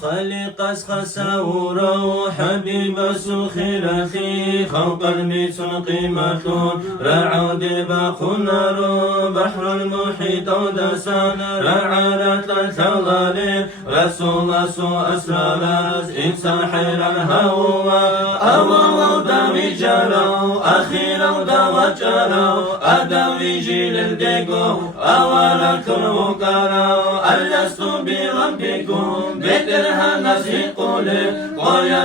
خلق خساورا حبيب سخيرتي خلق الميت قيمة رعود باخنار بحر المحيط ودسان رعارة الثلال رسول سوء أسرار إنسان حير الهوى أول دامي جرى أخيرا دوجرا أدوي جيل الدقو أولا كروكرا ألست بربكم بدرها نسي قولي قوية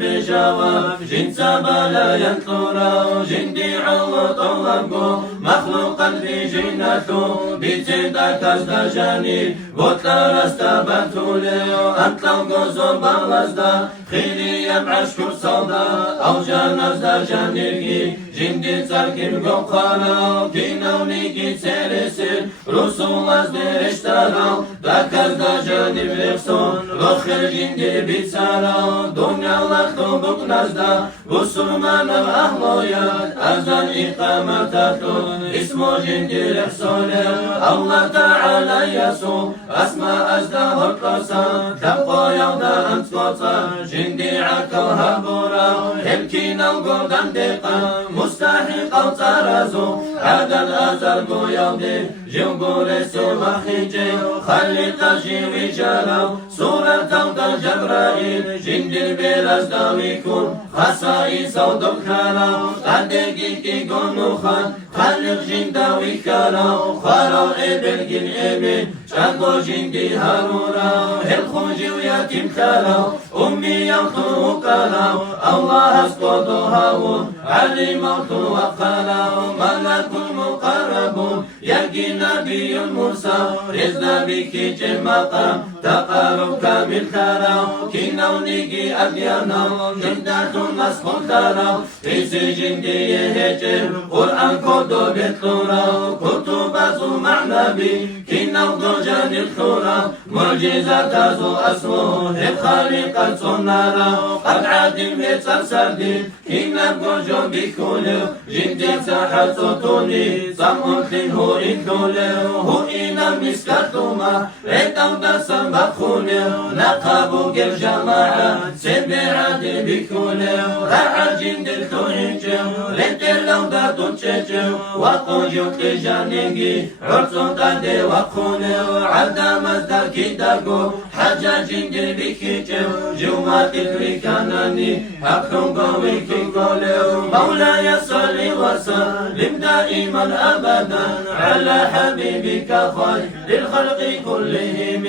بجواب جنس بلا ينطورا جندي عوض طلبكو مخلوقا في جنته بتدك ازدجاني بطلر استبتولي أنتلقو زربا وزدا خيري يبعش كل صودا أو جان ازدجانيكي جندي تركم قوقارا كينونيكي تسيرسل رسول ازدر اشترا دك ازدجاني بريفسون رخر جندي بيتسارا دنيا لختو بقنازدا بسرمان الأهلويات أزان إقامتاتون اسمو جندي رخصولي الله تعالى يسوع أسماء أزده القصة تبقى يودا أنتقصا جندي عكو هبورا هلكينا وقودان ديقا مستحق وطرزو عدا الأزل قيودي جوغوريسو مخيجي خلق جيوي جراو سورة تودا جبرائيل جندي البيلاز داويكون خصائص ودكاراو تدقي كي قنوخان خلق جنداوي كاراو خارو إبل جن إبل شاكو جندي هارورا هالخوجي وياتيم كاراو أمي يوتو كاراو الله اسكتو هاو علي موتو وقاراو ملك المقرب يجي نبي موسى رزنا بكي جمقام تقارب كامل كاراو كينونيكي أبيانا جندات نسخ كاراو في سجن دي يهجر قرآن كودو بيتلورا كتب أزو معنبي كينو دوجان الخورا معجزات أزو أسلو هب خالقا صنارا قد عادم يتسرسردين كينا بوجو بكولو جندي ساحة صوتوني صمون هو إكولو هو إنا مسكتوما ريتو دسم بخولو نقابو قر جماعة سبعات بكولو راعا جند الخوينجو ريتلو دا تنشجو وقوجو تجانيجي عرصو تادي وقولو عدا مزدر كيداغو حاجة جند بكيجو جوات الريكاناني حقهم قوي كيقولو مولاي صل وسلم دائما أبدا على حبيبك خير للخلق كلهم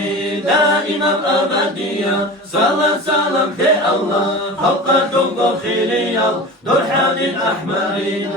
دائما أبديا صلى سلام في الله فوق خيريا درحان الأحمرين